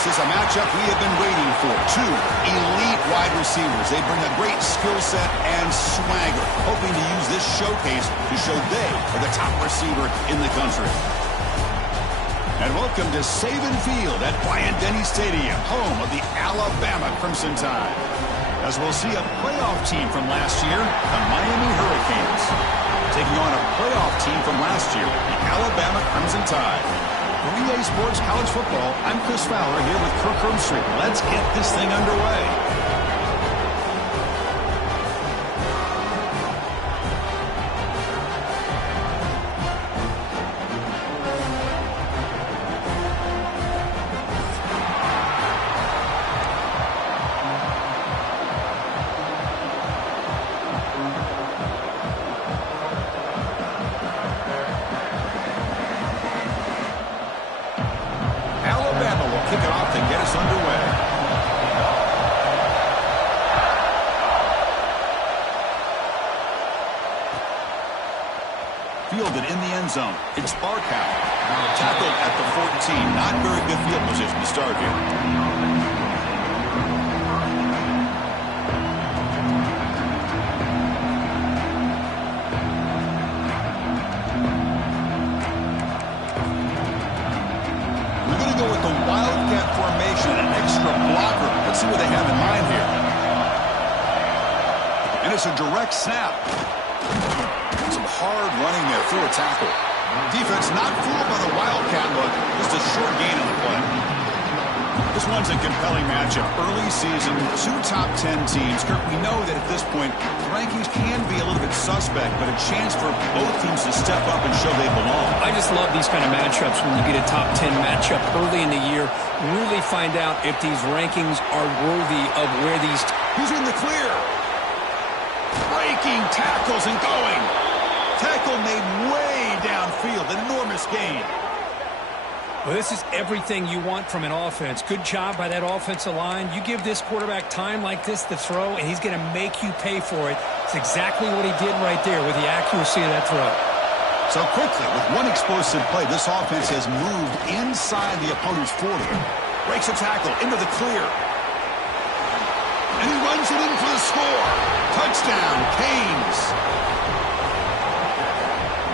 This is a matchup we have been waiting for. Two elite wide receivers. They bring a great skill set and swagger, hoping to use this showcase to show they are the top receiver in the country. And welcome to Saban Field at Bryant-Denny Stadium, home of the Alabama Crimson Tide. As we'll see a playoff team from last year, the Miami Hurricanes, taking on a playoff team from last year, the Alabama Crimson Tide. For EA Sports College Football, I'm Chris Fowler here with Kirk Herbstreit. Let's get this thing underway. Kick it off and get us underway. Fielded in the end zone. It's Barkow. Tackled at the 14. Not very good field position to start here. See what they have in mind here. And it's a direct snap. Some hard running there through a tackle. Defense not fooled by the Wildcat look. Just a short gain on the play. This one's a compelling matchup. Early season, two top 10 teams. Kirk, we know that at this point, the rankings can be a little bit suspect, but a chance for both teams to step up and show they belong. I just love these kind of matchups when you get a top 10 matchup early in the year. Really find out if these rankings are worthy of where these... He's in the clear. Breaking tackles and going. Tackle made way downfield. An enormous gain. Well, this is everything you want from an offense. Good job by that offensive line. You give this quarterback time like this to throw, and he's going to make you pay for it. It's exactly what he did right there with the accuracy of that throw. So quickly, with one explosive play, this offense has moved inside the opponent's 40. Breaks a tackle into the clear. And he runs it in for the score. Touchdown, Canes.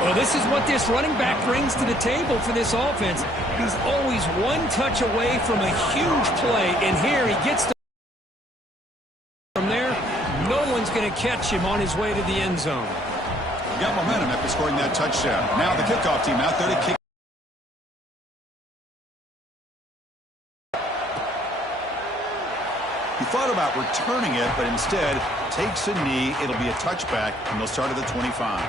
Well, this is what this running back brings to the table for this offense. He's always one touch away from a huge play, and here he gets from there. No one's going to catch him on his way to the end zone. Got momentum after scoring that touchdown. Now the kickoff team out there to kick. He thought about returning it, but instead takes a knee. It'll be a touchback, and they'll start at the 25.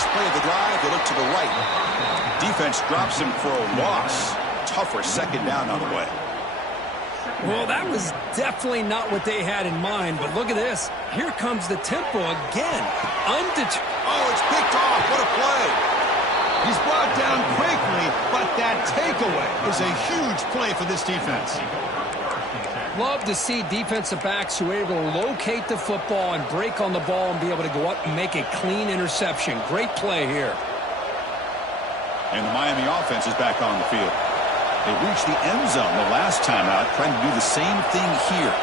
Play of the drive, they look to the right. Defense drops him for a loss. Tougher second down on the way. Well, that was definitely not what they had in mind, but look at this. Here comes the tempo again. Oh, it's picked off. What a play. He's brought down quickly, but that takeaway is a huge play for this defense. Love to see defensive backs who are able to locate the football and break on the ball and be able to go up and make a clean interception. Great play here. And the Miami offense is back on the field. They reached the end zone the last time out, trying to do the same thing here.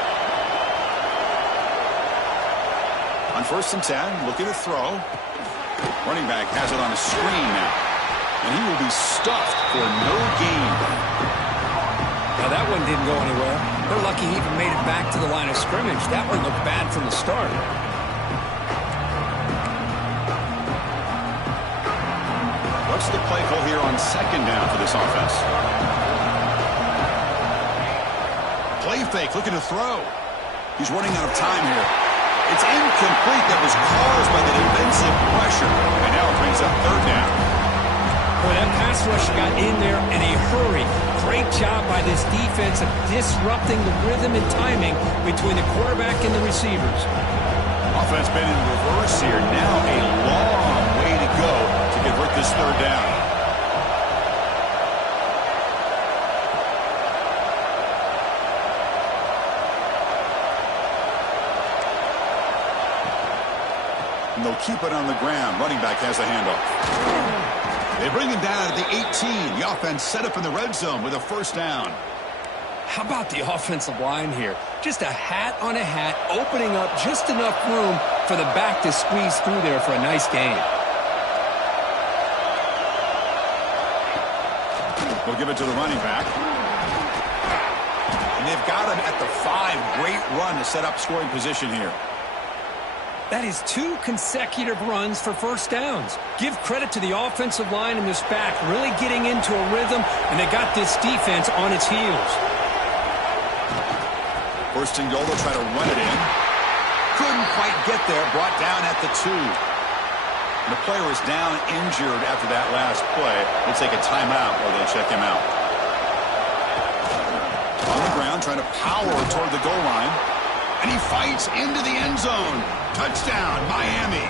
On 1st and 10, looking to throw. Running back has it on a screen now. And he will be stuffed for no gain. Now that one didn't go anywhere. They're lucky he even made it back to the line of scrimmage. That one looked bad from the start. What's the play call here on second down for this offense? Play fake, looking to throw. He's running out of time here. It's incomplete. That was caused by the defensive pressure. And now it brings up third down. Boy, that pass rush got in there in a hurry. Great job by this defense of disrupting the rhythm and timing between the quarterback and the receivers. Offense been in reverse here. Now a long way to go to convert this third down. keep it on the ground. Running back has the handoff. They bring him down at the 18. The offense set up in the red zone with a first down. How about the offensive line here? Just a hat on a hat, opening up just enough room for the back to squeeze through there for a nice gain. We'll give it to the running back. And they've got him at the 5. Great run to set up scoring position here. That is 2 consecutive runs for first downs. Give credit to the offensive line and this back really getting into a rhythm, and they got this defense on its heels. First and goal, they'll try to run it in. Couldn't quite get there, brought down at the 2. The player is down injured after that last play. They'll take a timeout while they check him out. On the ground, trying to power toward the goal line. And he fights into the end zone. Touchdown, Miami.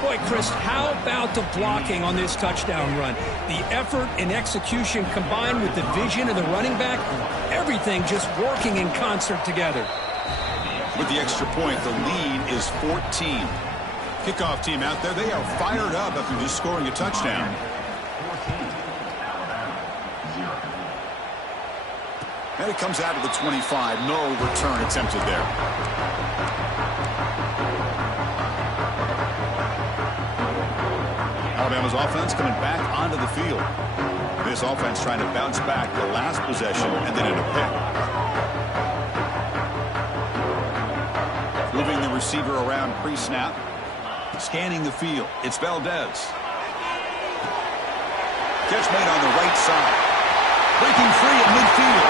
Boy, Chris, how about the blocking on this touchdown run? The effort and execution combined with the vision of the running back, everything just working in concert together. With the extra point, the lead is 14. Kickoff team out there, they are fired up after just scoring a touchdown. And it comes out of the 25. No return attempted there. Alabama's offense coming back onto the field. This offense trying to bounce back the last possession and then in a pick. Moving the receiver around pre-snap. Scanning the field. It's Valdez. Catch made on the right side. Breaking free at midfield.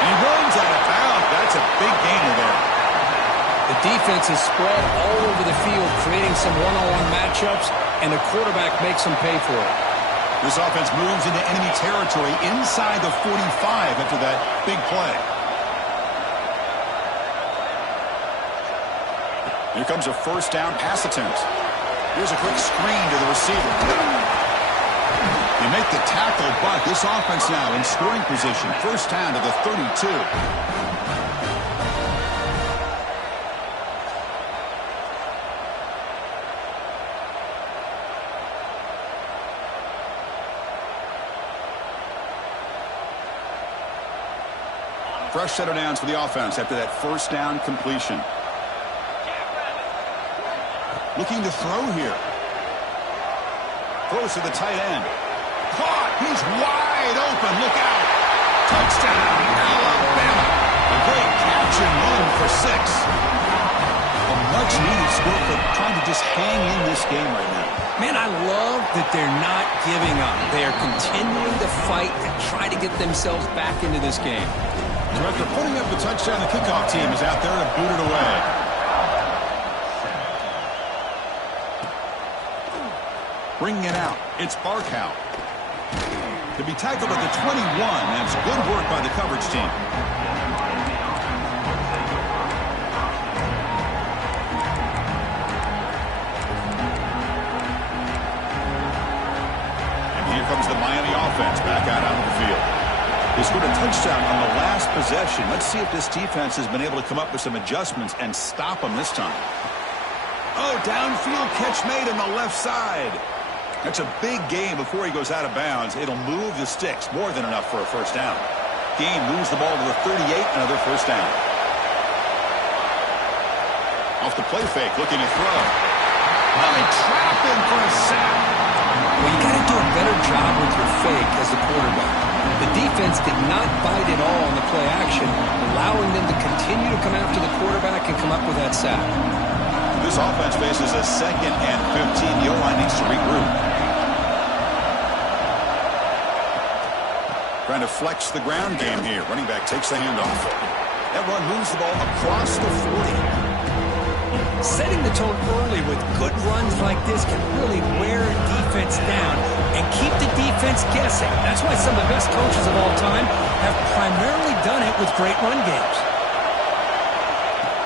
And he runs out of bounds. That's a big gainer there. The defense is spread all over the field, creating some one-on-one matchups, and the quarterback makes them pay for it. This offense moves into enemy territory inside the 45 after that big play. Here comes a first down pass attempt. Here's a quick screen to the receiver. They make the tackle, but this offense now in scoring position. First down to the 32. Fresh set of downs for the offense after that first down completion. Looking to throw here. Throws to the tight end. Caught. He's wide open. Look out. Touchdown, Alabama. A great catch and run for 6. A much-needed score for trying to just hang in this game right now. Man, I love that they're not giving up. They are continuing to fight and try to get themselves back into this game. So after putting up the touchdown, the kickoff team is out there to boot it away. Bringing it out, it's Barkow. To be tackled at the 21, that's good work by the coverage team. And here comes the Miami offense back out onto the field. They scored a touchdown on the last possession. Let's see if this defense has been able to come up with some adjustments and stop them this time. Oh, downfield catch made on the left side. That's a big gain before he goes out of bounds. It'll move the sticks, more than enough for a first down. Gain moves the ball to the 38, another first down. Off the play fake, looking to throw. Well, they trap him for a sack. Well, you got to do a better job with your fake as the quarterback. The defense did not bite at all on the play action, allowing them to continue to come after the quarterback and come up with that sack. This offense faces a 2nd and 15. The O-line needs to regroup. Trying to flex the ground game here. Running back takes the handoff. That run moves the ball across the 40. Setting the tone early with good runs like this can really wear a defense down and keep the defense guessing. That's why some of the best coaches of all time have primarily done it with great run games.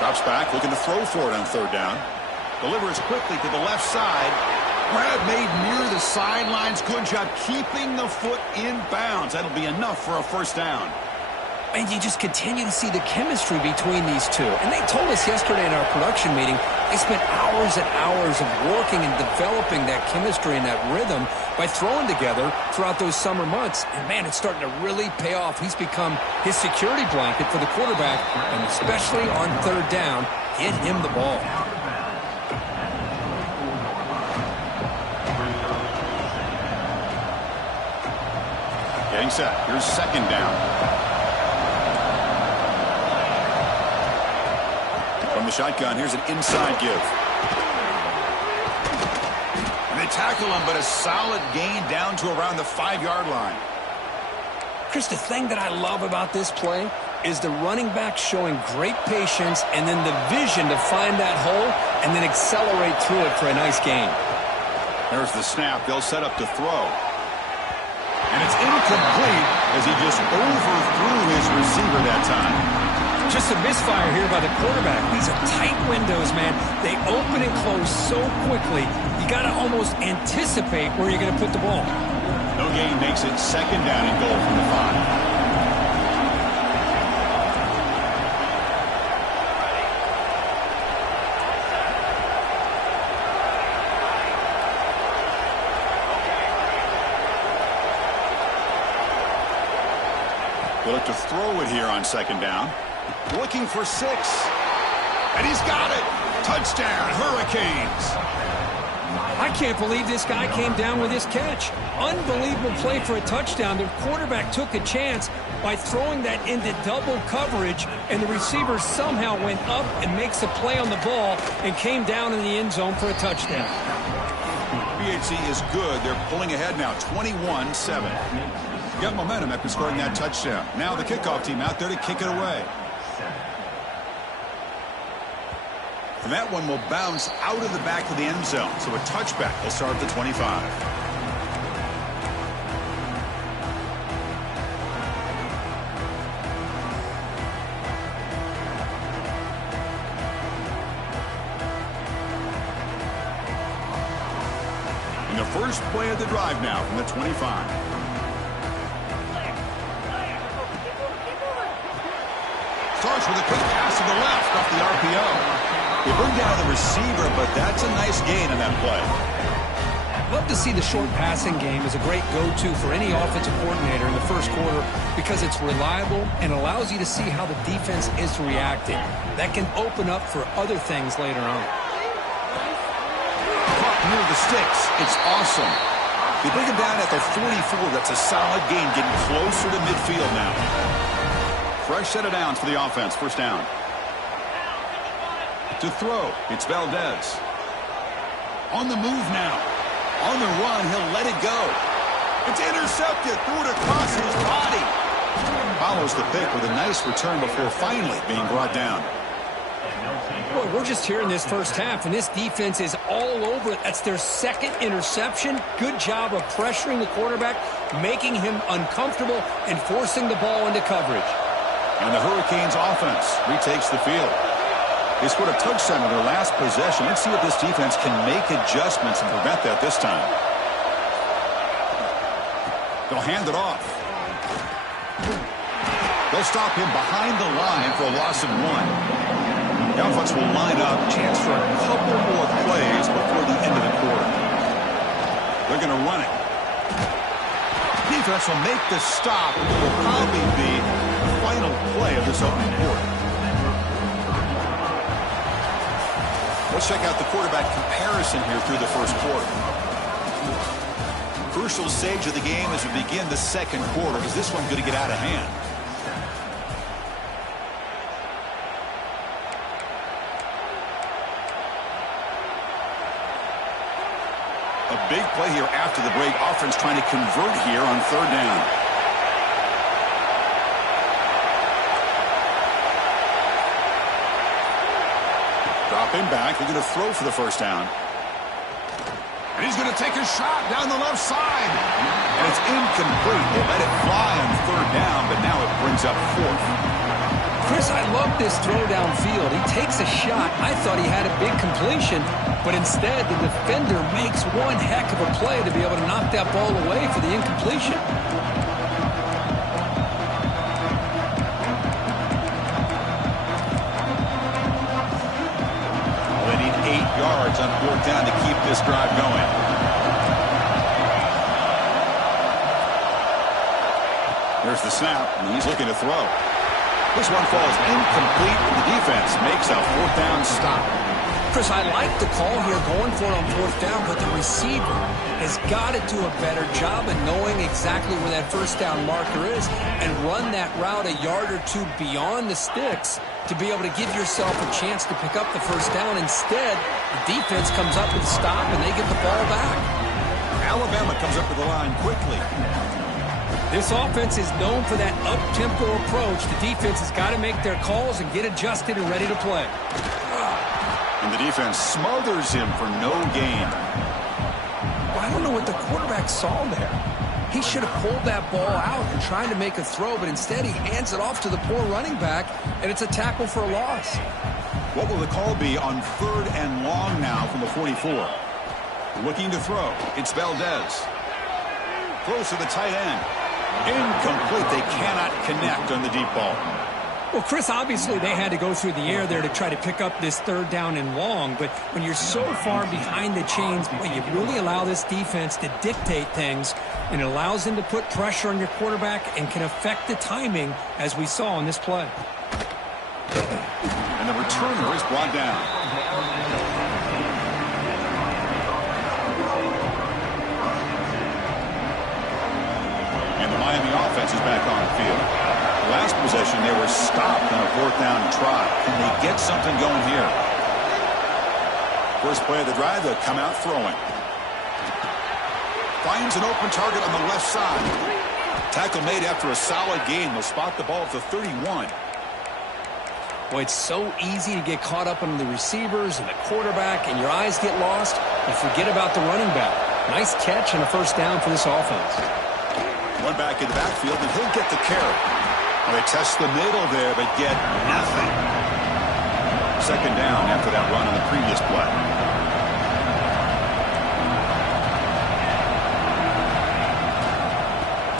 Drops back, looking to throw for it on 3rd down. Delivers quickly to the left side. Grab made near the sidelines. Good job keeping the foot in bounds. That'll be enough for a first down. And you just continue to see the chemistry between these two. And they told us yesterday in our production meeting, they spent hours and hours of working and developing that chemistry and that rhythm by throwing together throughout those summer months. And, man, it's starting to really pay off. He's become his security blanket for the quarterback, and especially on third down, get him the ball. Getting set. Here's second down. From the shotgun, here's an inside give. And they tackle him, but a solid gain down to around the 5-yard line. Chris, the thing that I love about this play is the running back showing great patience and then the vision to find that hole and then accelerate through it for a nice gain. There's the snap. They'll set up to throw. And it's incomplete as he just overthrew his receiver that time. Just a misfire here by the quarterback. These are tight windows, man. They open and close so quickly. You got to almost anticipate where you're going to put the ball. No gain makes it second down and goal from the 5. They look to throw it here on second down. Looking for 6. And he's got it. Touchdown, Hurricanes. I can't believe this guy came down with this catch. Unbelievable play for a touchdown. The quarterback took a chance by throwing that into double coverage, and the receiver somehow went up and makes a play on the ball and came down in the end zone for a touchdown. BHC is good. They're pulling ahead now, 21-7. Got momentum after scoring that touchdown. Now the kickoff team out there to kick it away. And that one will bounce out of the back of the end zone. So a touchback will start at the 25. And the first play of the drive now from the 25. Starts with a quick pass to the left off the RPO. They bring down the receiver, but that's a nice gain on that play. Love to see the short passing game as a great go-to for any offensive coordinator in the first quarter because it's reliable and allows you to see how the defense is reacting. That can open up for other things later on. Caught near the sticks. It's awesome. They bring him down at the 44. That's a solid gain, getting closer to midfield now. Fresh set of downs for the offense. First down. To throw, it's Valdez. On the move now. On the run, he'll let it go. It's intercepted. Threw it across his body. Follows the pick with a nice return before finally being brought down. Boy, we're just here in this first half, and this defense is all over it. That's their second interception. Good job of pressuring the quarterback, making him uncomfortable, and forcing the ball into coverage. And the Hurricanes offense retakes the field. They scored a touchdown on their last possession. Let's see if this defense can make adjustments and prevent that this time. They'll hand it off. They'll stop him behind the line for a loss of 1. The offense will line up. Chance for a couple more plays before the end of the quarter. They're going to run it. Defense will make the stop. It will probably be the final play of this opening quarter. Let's check out the quarterback comparison here through the first quarter. Crucial stage of the game as we begin the second quarter. Is this one going to get out of hand? A big play here after the break. Offense trying to convert here on third down. Dropping back. They're going to throw for the first down. And he's going to take a shot down the left side. And it's incomplete. They let it fly on third down, but now it brings up fourth. Chris, I love this throw downfield. He takes a shot. I thought he had a big completion, but instead the defender makes one heck of a play to be able to knock that ball away for the incompletion. on fourth down to keep this drive going. There's the snap, and he's looking to throw. This one falls incomplete, and the defense makes a fourth down stop. Chris, I like the call here going for it on fourth down, but the receiver has got to do a better job of knowing exactly where that first down marker is and run that route a yard or two beyond the sticks to be able to give yourself a chance to pick up the first down. Instead, the defense comes up with a stop, and they get the ball back. Alabama comes up to the line quickly. This offense is known for that up-tempo approach. The defense has got to make their calls and get adjusted and ready to play. And the defense smothers him for no gain. Well, I don't know what the quarterback saw there. He should have pulled that ball out and tried to make a throw, but instead he hands it off to the poor running back, and it's a tackle for a loss. What will the call be on 3rd and long now from the 44? Looking to throw. It's Valdez. Throws to the tight end. Incomplete. They cannot connect on the deep ball. Well, Chris, obviously they had to go through the air there to try to pick up this 3rd down and long, but when you're so far behind the chains, boy, you really allow this defense to dictate things, and it allows them to put pressure on your quarterback and can affect the timing, as we saw in this play. And the returner is brought down. And the Miami offense is back on the field. Last possession, they were stopped on a 4th down try. Can they get something going here? First play of the drive, they'll come out throwing. Finds an open target on the left side. Tackle made after a solid gain. They'll spot the ball at the 31. Boy, it's so easy to get caught up on the receivers and the quarterback, and your eyes get lost. You forget about the running back. Nice catch and a first down for this offense. One back in the backfield, and he'll get the carry. Well, they test the middle there, but get nothing. Second down after that run on the previous play.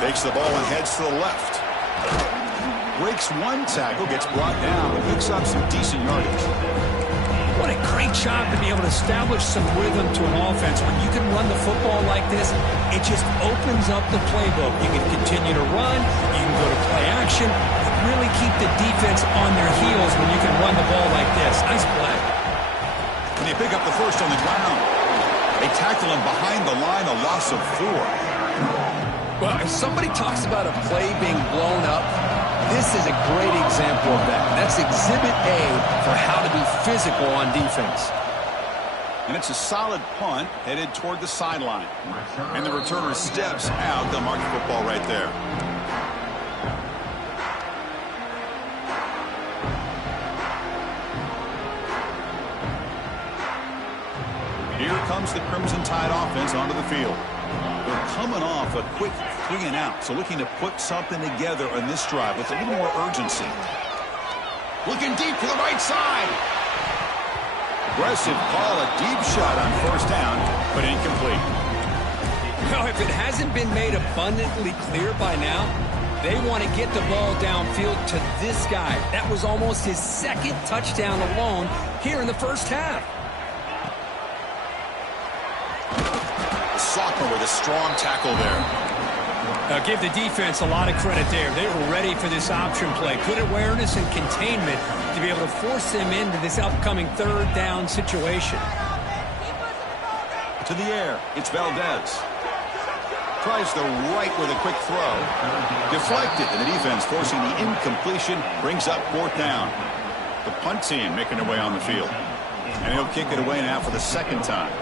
Takes the ball and heads to the left. Breaks one tackle, gets brought down, but picks up some decent yardage. What a great job to be able to establish some rhythm to an offense. When you can run the football like this, it just opens up the playbook. You can continue to run, you can go to play action, and really keep the defense on their heels when you can run the ball like this. Nice play. And they pick up the first on the ground. They tackle him behind the line, a loss of 4. Well, if somebody talks about a play being blown up, this is a great example of that. That's Exhibit A for how to be physical on defense. And it's a solid punt headed toward the sideline. And the returner steps out. They'll mark the football right there. Here comes the Crimson Tide offense onto the field. They're coming off a quick 3-and-out, so looking to put something together on this drive with a little more urgency. Looking deep to the right side. Aggressive call, a deep shot on first down, but incomplete. Well, if it hasn't been made abundantly clear by now, they want to get the ball downfield to this guy. That was almost his 2nd touchdown alone here in the first half. Sophomore with a strong tackle there. Give the defense a lot of credit there. They were ready for this option play. Good awareness and containment to be able to force them into this upcoming 3rd down situation. To the air, it's Valdez. Tries the right with a quick throw. Deflected, and the defense forcing the incompletion brings up 4th down. The punt team making their way on the field. And he'll kick it away now for the 2nd time.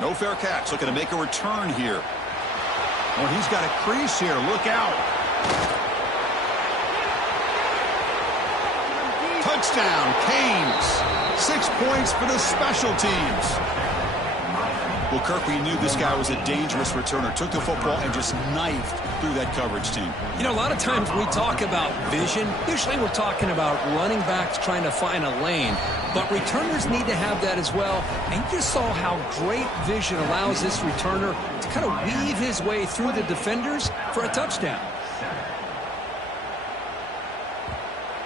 No fair catch. Looking to make a return here. Well, he's got a crease here. Look out. Touchdown, Canes. 6 points for the special teams. Well, Kirk, we knew this guy was a dangerous returner. Took the football and just knifed through that coverage team. You know, a lot of times we talk about vision. Usually we're talking about running backs trying to find a lane. But returners need to have that as well. And you just saw how great vision allows this returner to kind of weave his way through the defenders for a touchdown.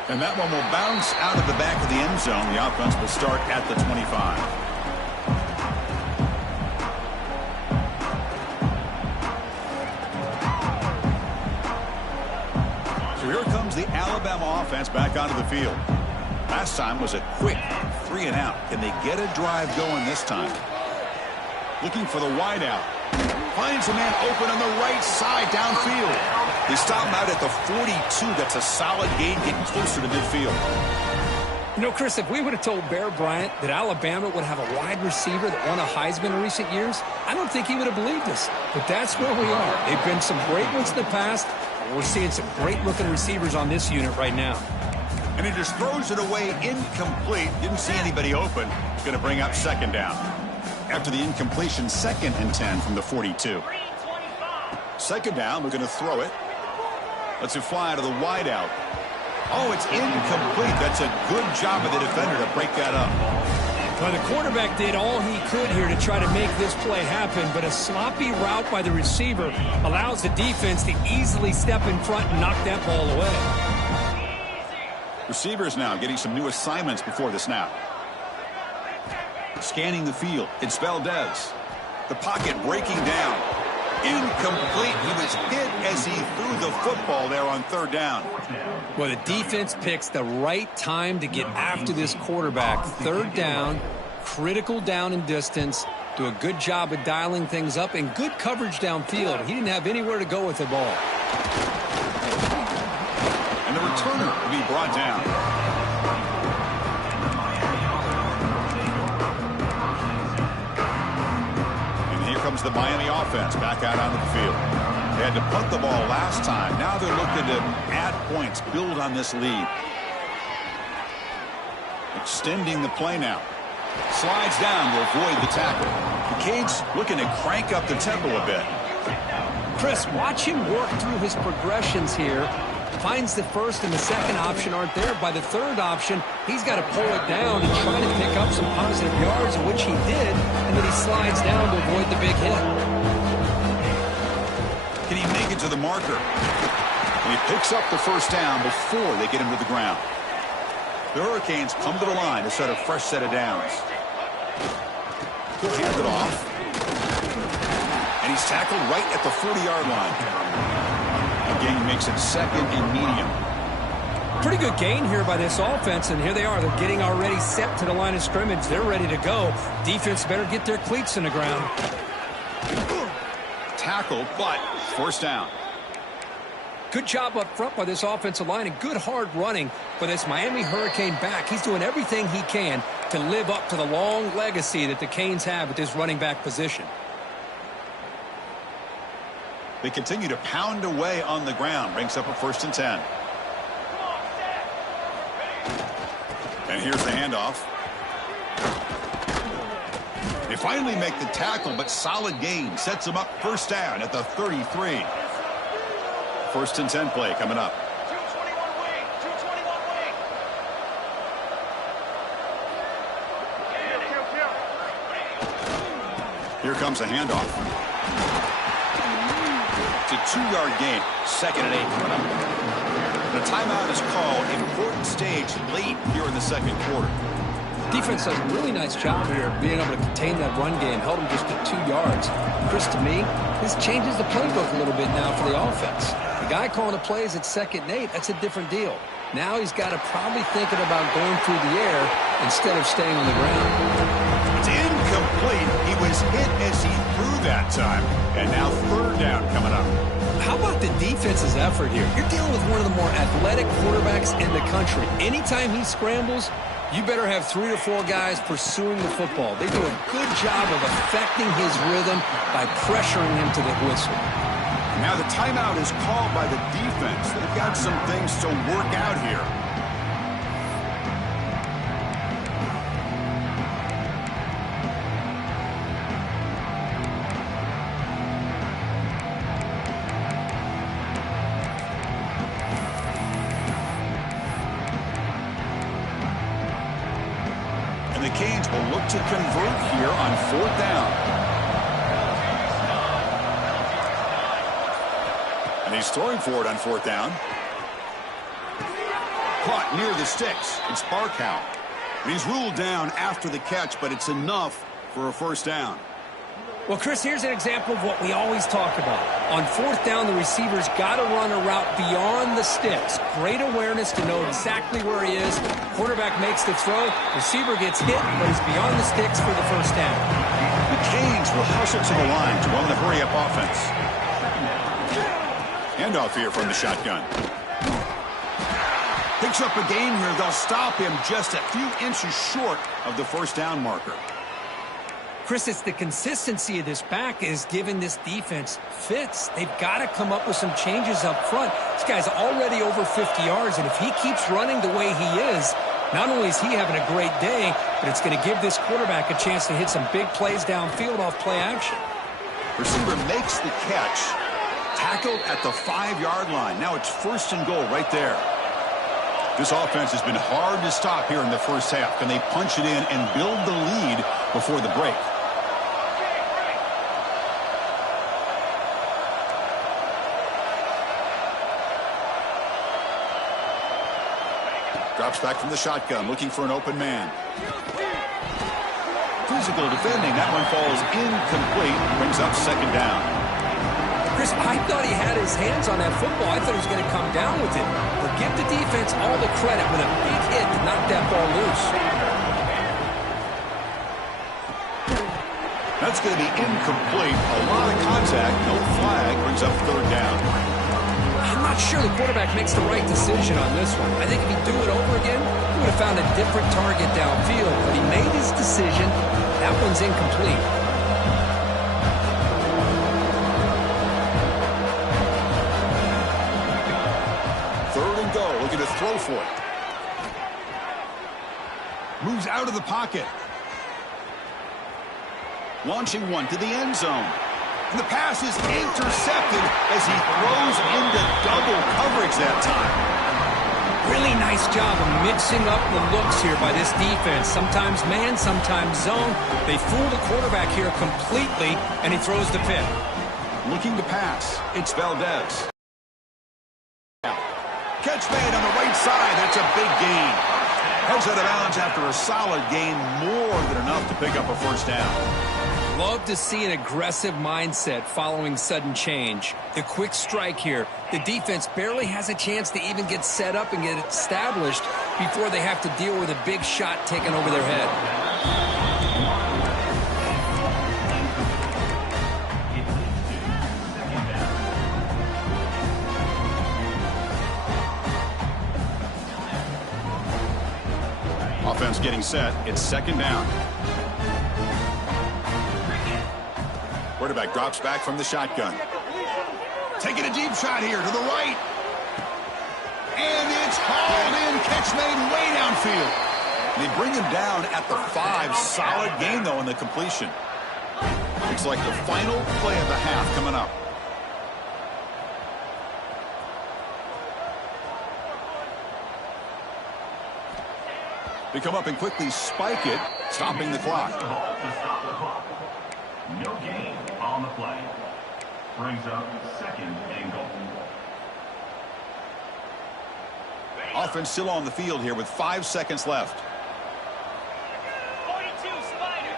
And that one will bounce out of the back of the end zone. The offense will start at the 25. So here comes the Alabama offense back onto the field. Last time was a quick 3 and out. Can they get a drive going this time? Looking for the wide out. Finds a man open on the right side downfield. They stop him out at the 42. That's a solid gain, getting closer to midfield. You know, Chris, if we would have told Bear Bryant that Alabama would have a wide receiver that won a Heisman in recent years, I don't think he would have believed us. But that's where we are. They've been some great ones in the past. We're seeing some great-looking receivers on this unit right now. And he just throws it away incomplete. Didn't see anybody open. Going to bring up second down. After the incompletion, 2nd and 10 from the 42. Second down, we're going to throw it. Lets it fly to the wide out. Oh, it's incomplete. That's a good job of the defender to break that up. Well, the quarterback did all he could here to try to make this play happen, but a sloppy route by the receiver allows the defense to easily step in front and knock that ball away. Receivers now getting some new assignments before the snap. Scanning the field. It's Valdez. The pocket breaking down. Incomplete. He was hit as he threw the football there on 3rd down. Well, the defense picks the right time to get after this quarterback. 3rd down, critical down and distance. Do a good job of dialing things up and good coverage downfield. He didn't have anywhere to go with the ball. And the returner will be brought down. Comes the Miami offense back out onto the field. They had to punt the ball last time. Now they're looking to add points, build on this lead. Extending the play now. Slides down to avoid the tackle. The Canes looking to crank up the tempo a bit. Chris, watch him work through his progressions here. Finds the first and the second option aren't there. By the 3rd option, he's got to pull it down and try to pick up some positive yards, which he did, and then he slides down to avoid the big hit. Can he make it to the marker? And he picks up the 1st down before they get him to the ground. The Hurricanes come to the line to set a fresh set of downs. He'll hand it off. And he's tackled right at the 40-yard line. Gain makes it 2nd and medium. Pretty good gain here by this offense, and here they are. They're getting already set to the line of scrimmage. They're ready to go. Defense better get their cleats in the ground. Tackle, but 1st down. Good job up front by this offensive line and good hard running for this Miami Hurricane back. He's doing everything he can to live up to the long legacy that the Canes have at this running back position. They continue to pound away on the ground. Brings up a 1st and 10. And here's the handoff. They finally make the tackle, but solid gain. Sets them up 1st down at the 33. 1st and 10 play coming up. Here comes a handoff. It's a 2-yard gain. 2nd and 8 coming up. The timeout is called. Important stage late here in the 2nd quarter. Defense does a really nice job here being able to contain that run game. Held him just at 2 yards. Chris, to me, this changes the playbook a little bit now for the offense. The guy calling the plays at 2nd and 8, that's a different deal. Now he's got to probably thinking about going through the air instead of staying on the ground. It's incomplete. He was hit as he threw that time. And now 3rd down coming up. How about the defense's effort here? You're dealing with one of the more athletic quarterbacks in the country. Anytime he scrambles, you better have 3 to 4 guys pursuing the football. They do a good job of affecting his rhythm by pressuring him to the whistle. Now the timeout is called by the defense. They've got some things to work out here. And the Canes will look to convert here on 4th down. He's throwing for it on 4th down. Caught near the sticks. It's Barkow. And he's ruled down after the catch, but it's enough for a first down. Well, Chris, here's an example of what we always talk about. On fourth down, the receiver's got to run a route beyond the sticks. Great awareness to know exactly where he is. Quarterback makes the throw. Receiver gets hit, but he's beyond the sticks for the first down. The Canes will hustle to the line to run the hurry-up offense. Handoff here from the shotgun. Picks up a gain here. They'll stop him just a few inches short of the first down marker. Chris, it's the consistency of this back is giving this defense fits. They've got to come up with some changes up front. This guy's already over 50 yards, and if he keeps running the way he is, not only is he having a great day, but it's going to give this quarterback a chance to hit some big plays downfield off play action. Receiver makes the catch. Tackled at the 5-yard line. Now it's first and goal right there. This offense has been hard to stop here in the first half. Can they punch it in and build the lead before the break? Drops back from the shotgun, looking for an open man. Physical defending. That one falls incomplete. Brings up second down. Chris, I thought he had his hands on that football. I thought he was going to come down with it. But give the defense all the credit with a big hit to knock that ball loose. That's going to be incomplete. A lot of contact. No flag. Brings up third down. I'm not sure the quarterback makes the right decision on this one. I think if he'd do it over again, he would have found a different target downfield. But he made his decision. That one's incomplete. Third and goal. Looking to throw for it. Moves out of the pocket. Launching one to the end zone. And the pass is intercepted as he throws into double coverage that time. Really nice job of mixing up the looks here by this defense. Sometimes man, sometimes zone. They fool the quarterback here completely, and he throws the pick. Looking to pass. It's Valdez. Catch made on the right side. That's a big gain. Heads out of bounds after a solid gain, more than enough to pick up a first down. Love to see an aggressive mindset following sudden change. The quick strike here. The defense barely has a chance to even get set up and get established before they have to deal with a big shot taken over their head. Offense getting set. It's second down. Quarterback drops back from the shotgun. Taking a deep shot here to the right. And it's hauled in. Catch made way downfield. They bring him down at the 5. Solid gain, though, in the completion. Looks like the final play of the half coming up. They come up and quickly spike it, stopping the clock. No gain on the play. Brings up second and goal. Offense still on the field here with 5 seconds left. 42 Spider.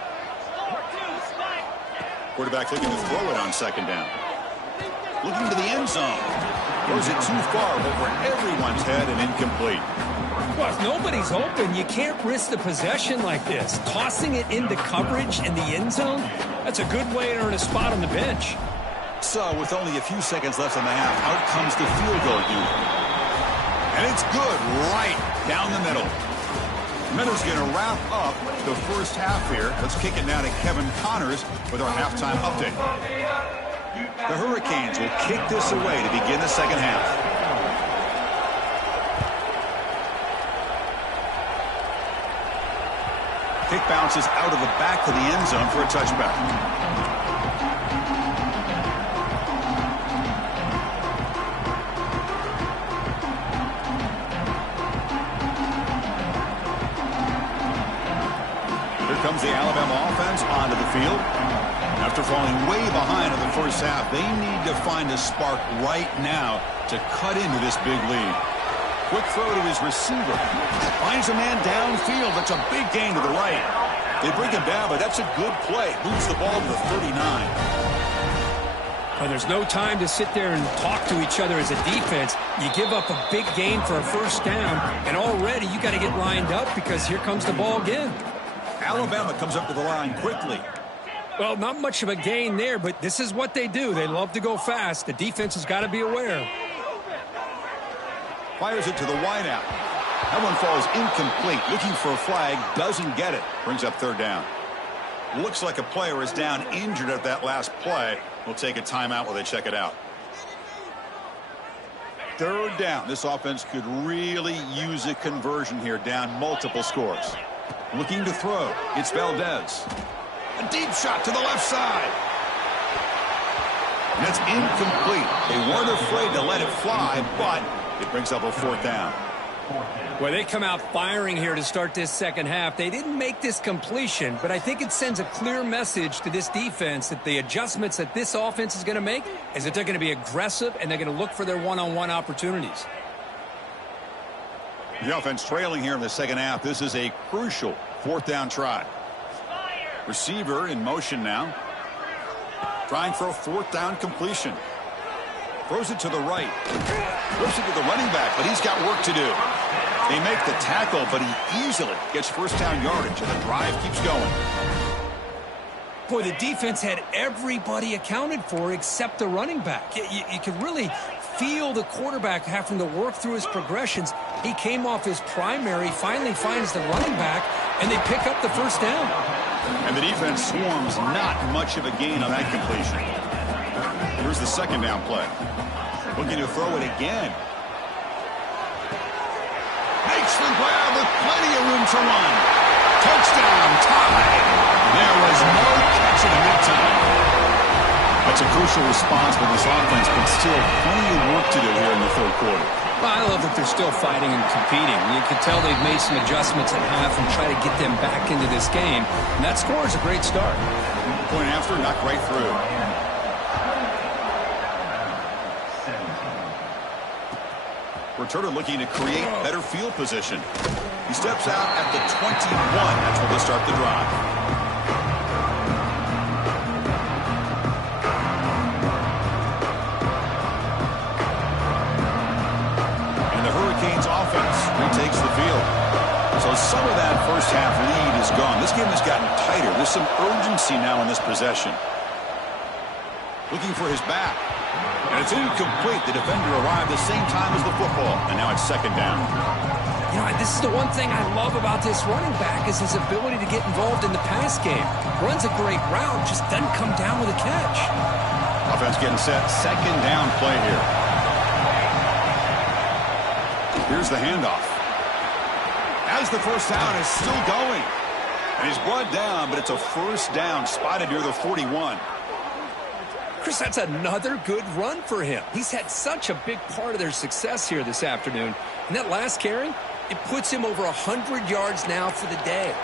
4-2 Spider. Quarterback looking to throw it on second down. Looking to the end zone. Throws it too far over everyone's head and incomplete. Well, if nobody's open, you can't risk the possession like this. Tossing it into coverage in the end zone, that's a good way to earn a spot on the bench. So, with only a few seconds left in the half, out comes the field goal unit. And it's good right down the middle. Meadows going to wrap up the first half here. Let's kick it now to Kevin Connors with our halftime update. The Hurricanes will kick this away to begin the second half. Kick bounces out of the back to the end zone for a touchback. Here comes the Alabama offense onto the field. After falling way behind in the first half, they need to find a spark right now to cut into this big lead. Quick throw to his receiver. Finds a man downfield. That's a big gain to the right. They bring him down, but that's a good play. Moves the ball to the 39. Well, there's no time to sit there and talk to each other as a defense. You give up a big gain for a first down, and already you got to get lined up because here comes the ball again. Alabama comes up to the line quickly. Well, not much of a gain there, but this is what they do. They love to go fast. The defense has got to be aware. Fires it to the wideout. That one falls incomplete. Looking for a flag, doesn't get it. Brings up third down. Looks like a player is down injured at that last play. We'll take a timeout while they check it out. Third down. This offense could really use a conversion here, down multiple scores. Looking to throw. It's Valdez. A deep shot to the left side. And that's incomplete. They weren't afraid to let it fly, but it brings up a fourth down. Well, they come out firing here to start this second half. They didn't make this completion, but I think it sends a clear message to this defense that the adjustments that this offense is going to make is that they're going to be aggressive and they're going to look for their one-on-one opportunities. The offense trailing here in the second half. This is a crucial fourth down try. Receiver in motion now. Trying for a fourth down completion. Throws it to the right. Throws it to the running back, but he's got work to do. They make the tackle, but he easily gets first down yardage, and the drive keeps going. Boy, the defense had everybody accounted for except the running back. You could really feel the quarterback having to work through his progressions. He came off his primary, finally finds the running back, and they pick up the first down. And the defense swarms not much of a gain on that completion. Here's the second down play. Looking to throw it again. Makes the grab with plenty of room to run. Touchdown, tie. There was no catch in the mid-time. That's a crucial response for this offense, but still plenty of work to do here in the third quarter. Well, I love that they're still fighting and competing. You can tell they've made some adjustments at half and try to get them back into this game. And that score is a great start. Point after, knocked right through. Returner looking to create better field position. He steps out at the 21. That's where they start the drive. And the Hurricanes offense retakes the field. So some of that first half lead is gone. This game has gotten tighter. There's some urgency now in this possession. Looking for his back. And it's incomplete. The defender arrived the same time as the football. And now it's second down. You know, this is the one thing I love about this running back is his ability to get involved in the pass game. Runs a great route, just doesn't come down with a catch. Offense getting set. Second down play here. Here's the handoff. As the first down is still going. And he's brought down, but it's a first down spotted near the 41. Chris, that's another good run for him. He's had such a big part of their success here this afternoon. And that last carry, it puts him over 100 yards now for the day.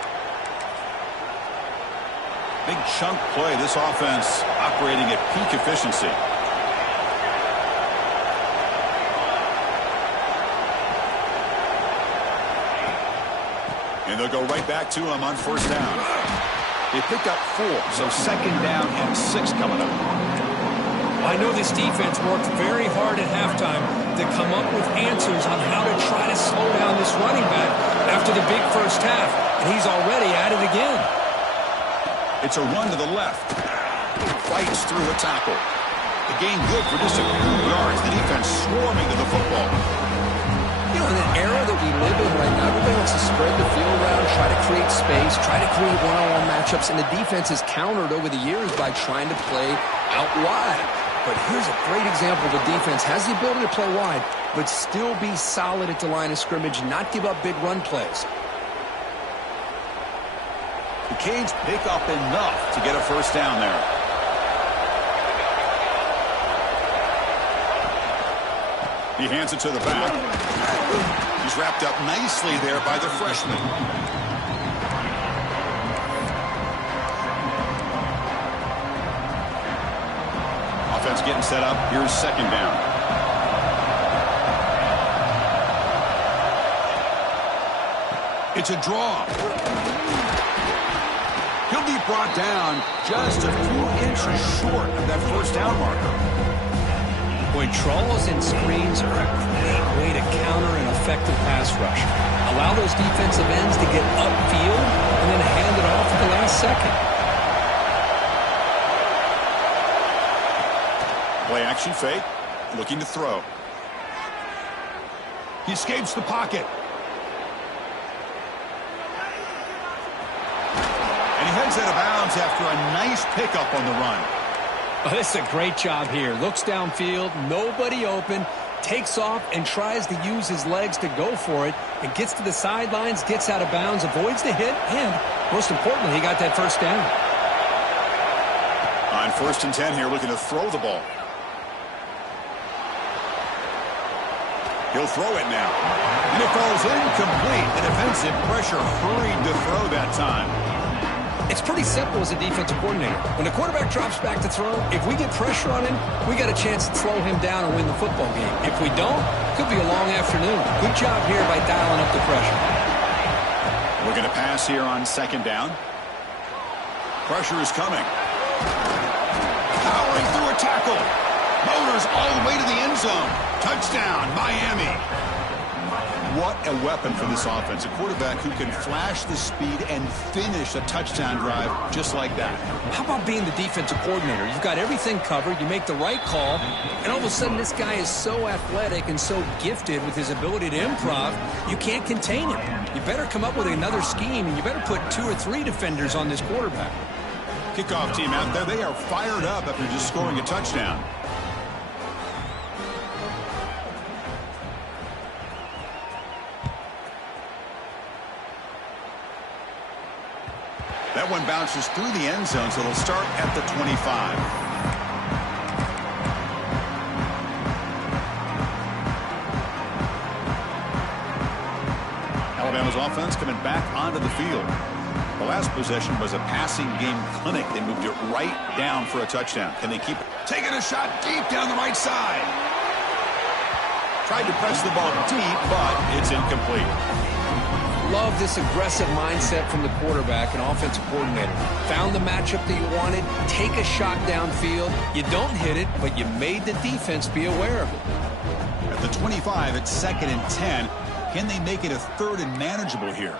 Big chunk play. This offense operating at peak efficiency. And they'll go right back to him on first down. They picked up 4, so second down and 6 coming up. I know this defense worked very hard at halftime to come up with answers on how to try to slow down this running back after the big first half, and he's already at it again. It's a run to the left. Fights through a tackle. The gain good for just a few yards. The defense swarming to the football. You know, in an era that we live in right now, everybody wants to spread the field around, try to create space, try to create one-on-one matchups, and the defense has countered over the years by trying to play out wide. But here's a great example. The defense has the ability to play wide, but still be solid at the line of scrimmage, not give up big run plays. The Canes pick up enough to get a first down there. He hands it to the back. He's wrapped up nicely there by the freshman. Offense getting set up. Here's second down. It's a draw. He'll be brought down just a few inches short of that first down marker. Boy, draws and screens are a great way to counter an effective pass rush. Allow those defensive ends to get upfield and then hand it off at the last second. Play action fake, looking to throw. He escapes the pocket. And he heads out of bounds after a nice pickup on the run. Oh, this is a great job here. Looks downfield, nobody open, takes off and tries to use his legs to go for it, and gets to the sidelines, gets out of bounds, avoids the hit, and most importantly, he got that first down. On 1st and 10 here, looking to throw the ball. He'll throw it now. And it falls incomplete. The defensive pressure hurried to throw that time. It's pretty simple as a defensive coordinator. When the quarterback drops back to throw, if we get pressure on him, we got a chance to slow him down and win the football game. If we don't, it could be a long afternoon. Good job here by dialing up the pressure. We're going to pass here on 2nd down. Pressure is coming. Powering through a tackle. Motors all the way to the end zone. Touchdown, Miami. What a weapon for this offense. A quarterback who can flash the speed and finish a touchdown drive just like that. How about being the defensive coordinator? You've got everything covered. You make the right call. And all of a sudden, this guy is so athletic and so gifted with his ability to improv, you can't contain him. You better come up with another scheme, and you better put 2 or 3 defenders on this quarterback. Kickoff team out there. They are fired up after just scoring a touchdown. That one bounces through the end zone, so they'll start at the 25. Alabama's offense coming back onto the field. The last possession was a passing game clinic. They moved it right down for a touchdown. Can they keep it? Taking a shot deep down the right side. Tried to press the ball deep, but it's incomplete. Love this aggressive mindset from the quarterback and offensive coordinator. Found the matchup that you wanted, take a shot downfield. You don't hit it, but you made the defense be aware of it. At the 25, it's 2nd and 10. Can they make it a 3rd and manageable here?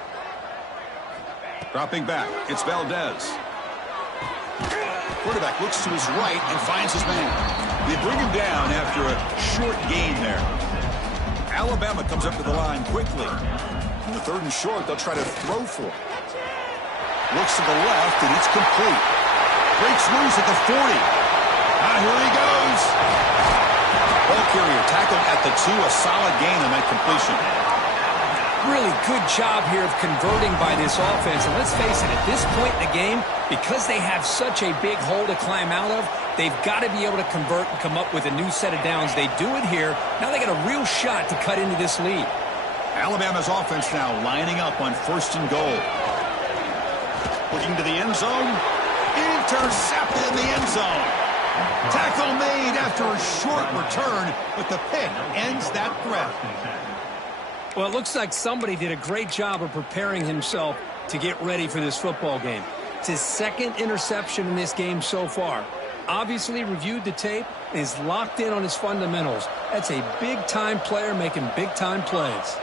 Dropping back, it's Valdez. Quarterback looks to his right and finds his man. They bring him down after a short gain there. Alabama comes up to the line quickly. In the 3rd and short, they'll try to throw for it. Looks to the left, and it's complete. Breaks loose at the 40. Here he goes. Ball carrier tackled at the 2. A solid gain on that completion. Really good job here of converting by this offense. And let's face it, at this point in the game, because they have such a big hole to climb out of, they've got to be able to convert and come up with a new set of downs. They do it here. Now they got a real shot to cut into this lead. Alabama's offense now lining up on 1st and goal. Looking to the end zone. Intercepted in the end zone. Tackle made after a short return, but the pick ends that threat. Well, it looks like somebody did a great job of preparing himself to get ready for this football game. It's his 2nd interception in this game so far. Obviously reviewed the tape and is locked in on his fundamentals. That's a big-time player making big-time plays.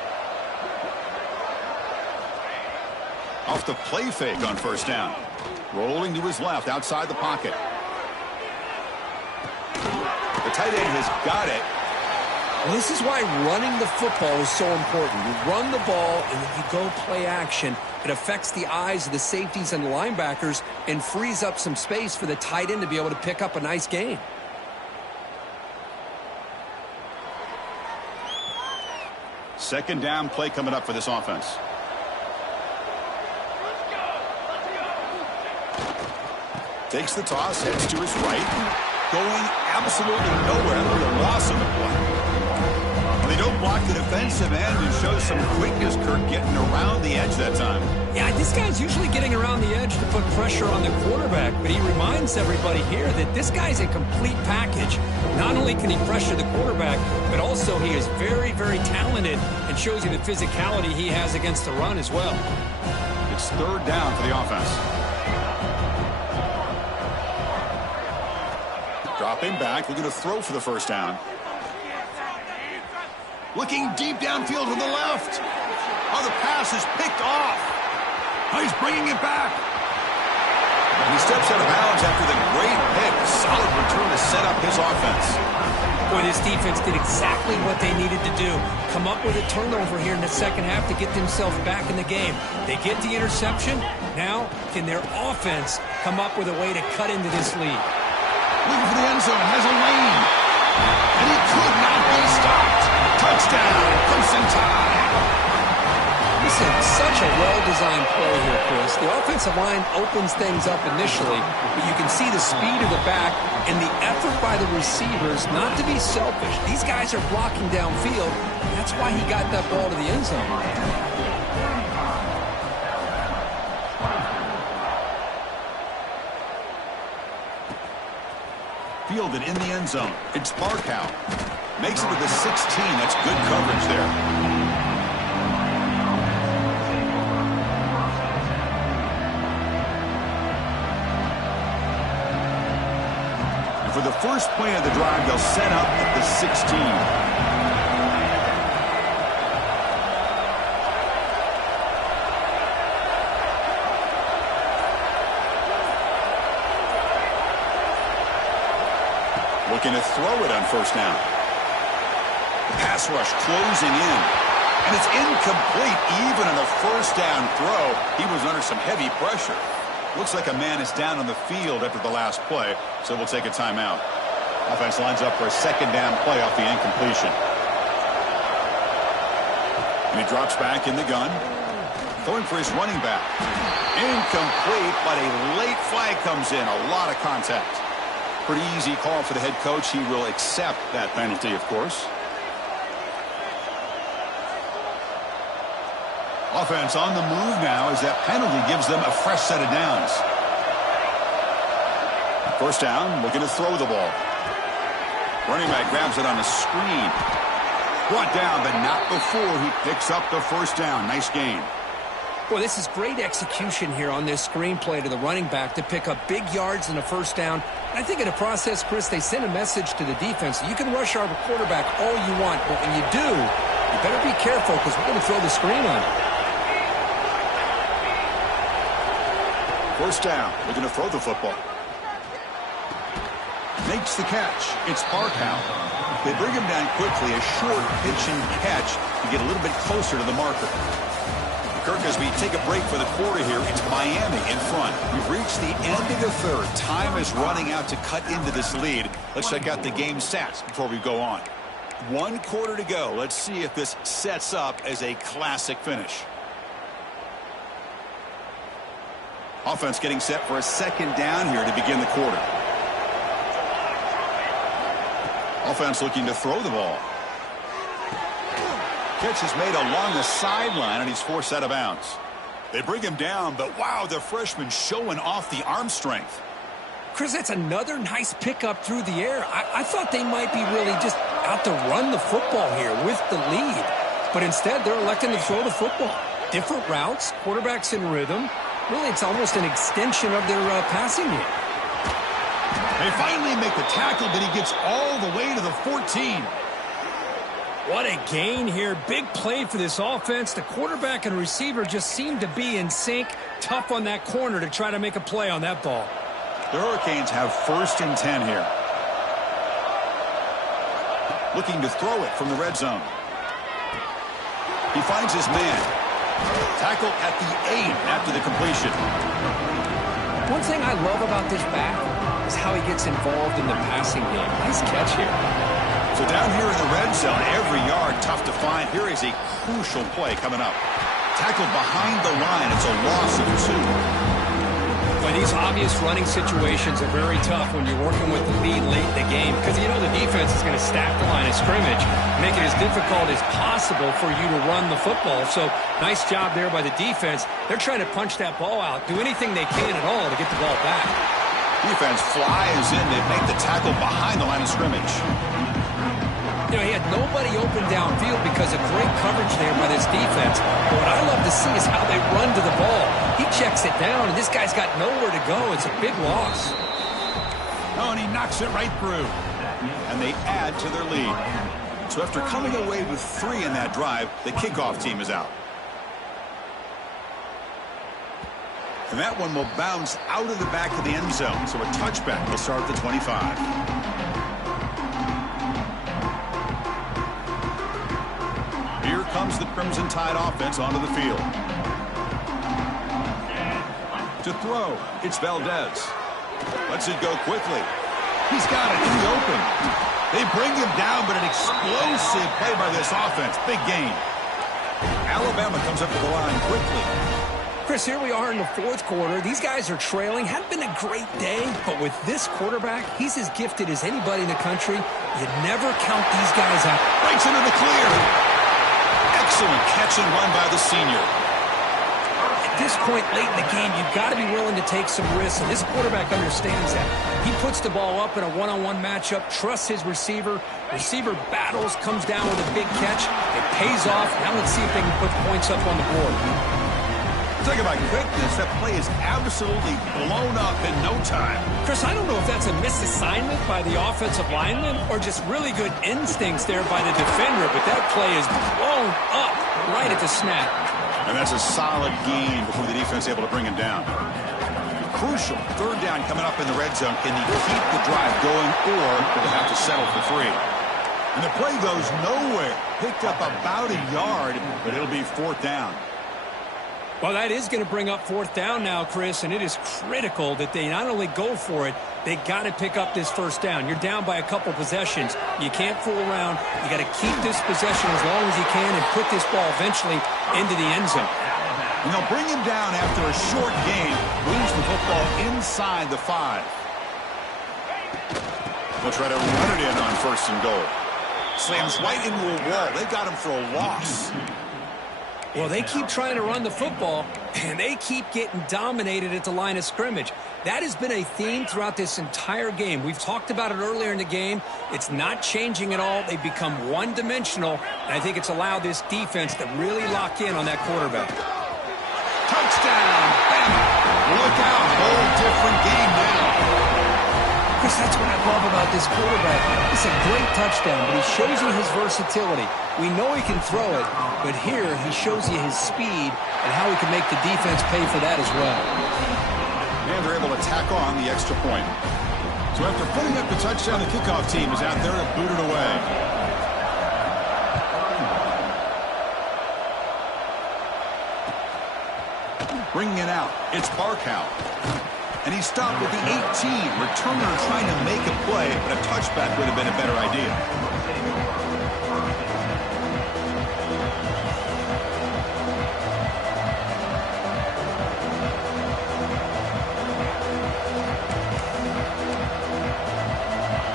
Off the play fake on 1st down. Rolling to his left outside the pocket. The tight end has got it. Well, this is why running the football is so important. You run the ball and then you go play action. It affects the eyes of the safeties and the linebackers and frees up some space for the tight end to be able to pick up a nice gain. Second down play coming up for this offense. Takes the toss, heads to his right. Going absolutely nowhere. There's a loss on the play. They don't block the defensive end and shows some quickness, Kirk, getting around the edge that time. Yeah, this guy's usually getting around the edge to put pressure on the quarterback, but he reminds everybody here that this guy's a complete package. Not only can he pressure the quarterback, but also he is very, very talented and shows you the physicality he has against the run as well. It's third down for the offense. Dropping back, looking to throw for the first down. Looking deep downfield to the left. Oh, the pass is picked off. Oh, he's bringing it back. And he steps out of bounds after the great pick. Solid return to set up his offense. Boy, this defense did exactly what they needed to do. Come up with a turnover here in the second half to get themselves back in the game. They get the interception. Now, can their offense come up with a way to cut into this lead? Looking for the end zone, has a lane. And he could not be stopped. Touchdown, Crimson Tide. Listen, such a well-designed play here, Chris. The offensive line opens things up initially, but you can see the speed of the back and the effort by the receivers not to be selfish. These guys are blocking downfield. That's why he got that ball to the end zone. Fielded in the end zone. It's Barkow. Makes it to the 16. That's good coverage there. And for the first play of the drive, they'll set up at the 16. Looking to throw it on first down. Pass rush closing in. And it's incomplete. Even on a first down throw, he was under some heavy pressure. Looks like a man is down on the field after the last play, so we'll take a timeout. Offense lines up for a second down play off the incompletion. And he drops back in the gun. Throwing for his running back. Incomplete, but a late flag comes in. A lot of contact. Pretty easy call for the head coach. He will accept that penalty, of course. Offense on the move now as that penalty gives them a fresh set of downs. First down, looking to throw the ball. Running back grabs it on a screen. Brought down, but not before he picks up the first down. Nice gain. Boy, this is great execution here on this screenplay to the running back to pick up big yards and a first down. I think in the process, Chris, they sent a message to the defense. You can rush our quarterback all you want, but when you do, you better be careful because we're going to throw the screen on him. First down, looking to throw the football. Makes the catch. It's Barkow. They bring him down quickly, a short pitch and catch to get a little bit closer to the marker. Kirk, as we take a break for the quarter here, it's Miami in front. We've reached the end of the third. Time is running out to cut into this lead. Let's check out the game stats before we go on. 1 quarter to go. Let's see if this sets up as a classic finish. Offense getting set for a second down here to begin the quarter. Offense looking to throw the ball. Catch is made along the sideline, and he's forced out of bounds. They bring him down, but wow, the freshman showing off the arm strength. Chris, that's another nice pickup through the air. I thought they might be really just out to run the football here with the lead. But instead, they're electing to throw the football. Different routes, quarterbacks in rhythm. Really, it's almost an extension of their passing game. They finally make the tackle, but he gets all the way to the 14. What a gain here. Big play for this offense. The quarterback and receiver just seem to be in sync. Tough on that corner to try to make a play on that ball. The Hurricanes have 1st and 10 here. Looking to throw it from the red zone. He finds his man. Tackle at the 8 after the completion. One thing I love about this back is how he gets involved in the passing game. Nice catch here. So down here in the red zone, every yard tough to find. Here is a crucial play coming up. Tackled behind the line. It's a loss of 2. But These obvious running situations are very tough when you're working with the lead late in the game because you know the defense is going to stack the line of scrimmage, make it as difficult as possible for you to run the football. So nice job there by the defense. They're trying to punch that ball out, do anything they can at all to get the ball back. Defense flies in. They make the tackle behind the line of scrimmage. You know, he had nobody open downfield because of great coverage there by this defense. But what I love to see is how they run to the ball. He checks it down, and this guy's got nowhere to go. It's a big loss. Oh, and he knocks it right through. And they add to their lead. So after coming away with 3 in that drive, the kickoff team is out. And that one will bounce out of the back of the end zone. So a touchback will start at the 25. Here comes the Crimson Tide offense onto the field. To throw, it's Valdez. Lets it go quickly. He's got it in the open. They bring him down, but an explosive play by this offense. Big gain. Alabama comes up to the line quickly. Chris, here we are in the fourth quarter. These guys are trailing. Hadn't been a great day, but with this quarterback, he's as gifted as anybody in the country. You never count these guys out. Breaks into the clear. Excellent catch and run by the senior. At this point late in the game, you've got to be willing to take some risks, and this quarterback understands that. He puts the ball up in a one-on-one matchup, trusts his receiver. Receiver battles, comes down with a big catch. It pays off. Now let's see if they can put points up on the board. Talk about quickness. That play is absolutely blown up in no time. Chris, I don't know if that's a misassignment by the offensive lineman or just really good instincts there by the defender, but that play is blown up right at the snap. And that's a solid gain before the defense is able to bring him down. Crucial. Third down coming up in the red zone. Can he keep the drive going, or will they have to settle for 3? And the play goes nowhere. Picked up about a yard, but it'll be 4th down. Well, that is going to bring up 4th down now, Chris, and it is critical that they not only go for it, they got to pick up this first down. You're down by a couple possessions. You can't fool around. You got to keep this possession as long as you can and put this ball eventually into the end zone. And they'll bring him down after a short gain, moves the football inside the 5. They'll try to run it in on 1st and goal. Slams right into a wall. They got him for a loss. Well, they keep trying to run the football, and they keep getting dominated at the line of scrimmage. That has been a theme throughout this entire game. We've talked about it earlier in the game. It's not changing at all. They've become one-dimensional, and I think it's allowed this defense to really lock in on that quarterback. Touchdown! Look out. Whole different game now. Chris, that's what I love about this quarterback. It's a great touchdown, but he shows you his versatility. We know he can throw it, but here he shows you his speed and how he can make the defense pay for that as well. And they're able to tack on the extra point. So after putting up the touchdown, the kickoff team is out there to boot it away. Bringing it out, it's Barkow. And he stopped with the 18. Returner trying to make a play, but a touchback would have been a better idea.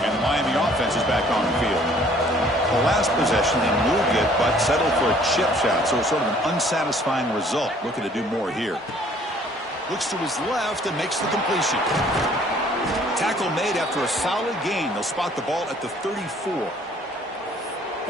And the Miami offense is back on the field. The last possession, they moved it, but settled for a chip shot, so it's sort of an unsatisfying result. Looking to do more here. Looks to his left and makes the completion. Tackle made after a solid gain. They'll spot the ball at the 34.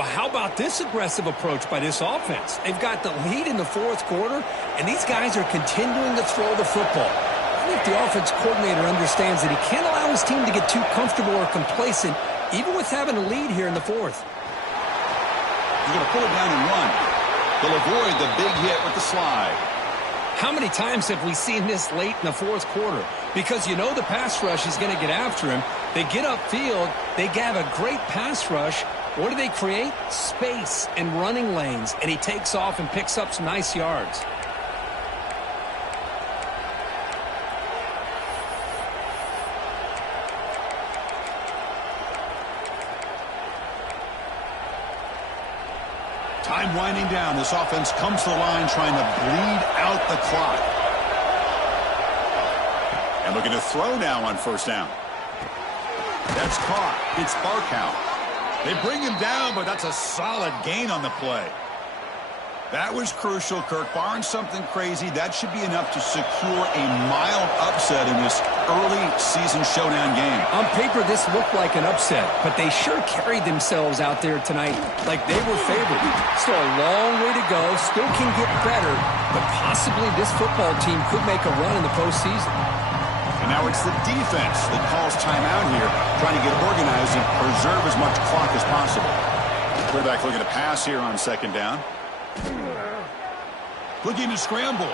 Well, how about this aggressive approach by this offense? They've got the lead in the fourth quarter, and these guys are continuing to throw the football. I think the offense coordinator understands that he can't allow his team to get too comfortable or complacent, even with having a lead here in the fourth. He's going to pull it down and run. They'll avoid the big hit with the slide. How many times have we seen this late in the fourth quarter? Because you know the pass rush is going to get after him. They get upfield. They have a great pass rush. What do they create? Space and running lanes. And he takes off and picks up some nice yards. Time winding down. This offense comes to the line trying to bleed out the clock. And looking to throw now on first down. That's caught. It's Barkow. They bring him down, but that's a solid gain on the play. That was crucial, Kirk. Barring something crazy, that should be enough to secure a mild upset in this early season showdown game. On paper, this looked like an upset, but they sure carried themselves out there tonight like they were favored. Still a long way to go, still can get better, but possibly this football team could make a run in the postseason. And now it's the defense that calls timeout here, trying to get organized and preserve as much clock as possible. Quarterback looking to pass here on second down. Looking to scramble.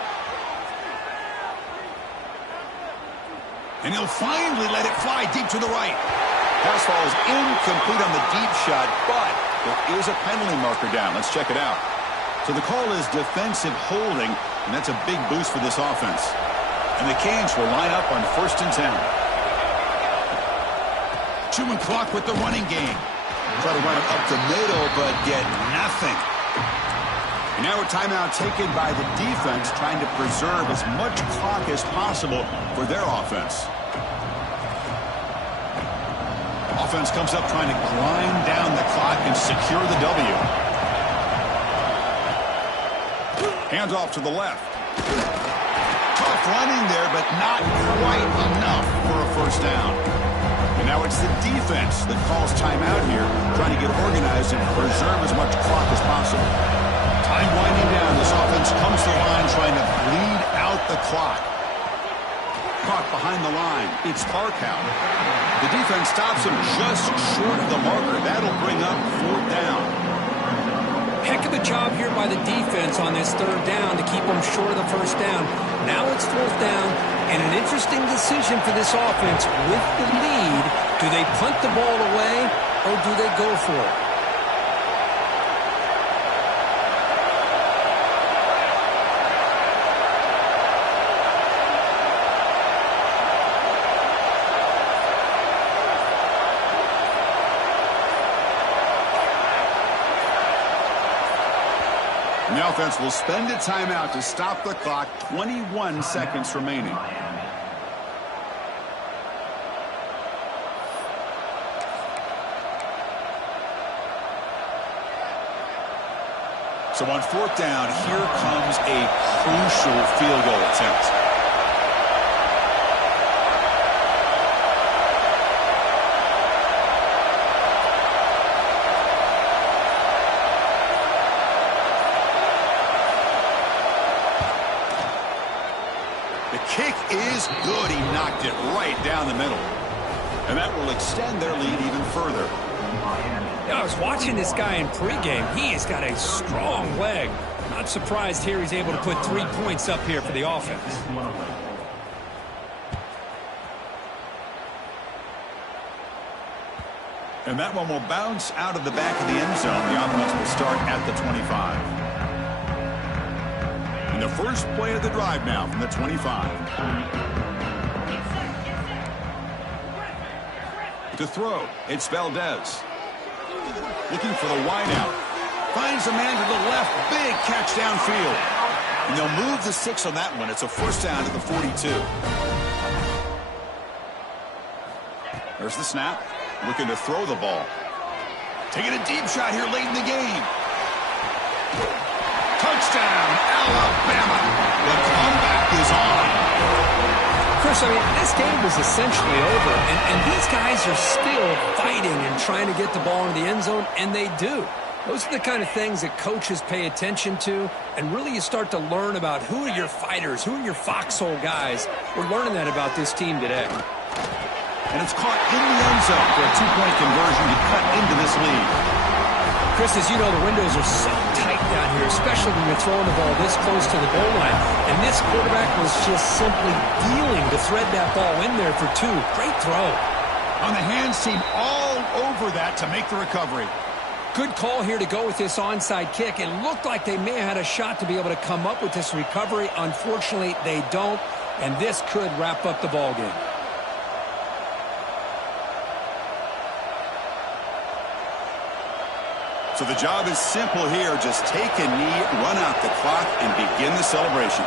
And he'll finally let it fly deep to the right. Pass ball is incomplete on the deep shot, but there is a penalty marker down. Let's check it out. So the call is defensive holding, and that's a big boost for this offense. And the Canes will line up on 1st and 10. Chewing clock with the running game. Try to run it up the middle, but get nothing. And now a timeout taken by the defense, trying to preserve as much clock as possible for their offense. Offense comes up trying to grind down the clock and secure the W. Hands off to the left. Tough running there, but not quite enough for a first down. And now it's the defense that calls timeout here, trying to get organized and preserve as much clock as possible. Time winding down. This offense comes to the line trying to bleed out the clock. Caught behind the line. It's Barkow. The defense stops him just short of the marker. That'll bring up 4th down. Heck of a job here by the defense on this 3rd down to keep them short of the first down. Now it's 4th down, and an interesting decision for this offense. With the lead, do they punt the ball away or do they go for it? And the offense will spend a timeout to stop the clock. 21 seconds remaining. So on 4th down, here comes a crucial field goal attempt. Kick is good. He knocked it right down the middle. And that will extend their lead even further. Yeah, I was watching this guy in pregame. He has got a strong leg. Not surprised here he's able to put 3 points up here for the offense. And that one will bounce out of the back of the end zone. The offense will start at the 25. The first play of the drive now from the 25. To throw, it's Valdez. Looking for the wideout. Finds a man to the left. Big catch downfield. And they'll move the 6 on that one. It's a first down to the 42. There's the snap. Looking to throw the ball. Taking a deep shot here late in the game. Touchdown, Alabama. The comeback is on. Chris, I mean, this game was essentially over, and these guys are still fighting and trying to get the ball in the end zone, and they do. Those are the kind of things that coaches pay attention to, and really you start to learn about who are your fighters, who are your foxhole guys. We're learning that about this team today. And it's caught in the end zone for a 2-point conversion to cut into this lead. Chris, as you know, the windows are so tight down here, especially when you're throwing the ball this close to the goal line. And this quarterback was just simply dealing to thread that ball in there for 2. Great throw. On the hands team all over that to make the recovery. Good call here to go with this onside kick. It looked like they may have had a shot to be able to come up with this recovery. Unfortunately, they don't, and this could wrap up the ball game. So the job is simple here. Just take a knee, run out the clock, and begin the celebration.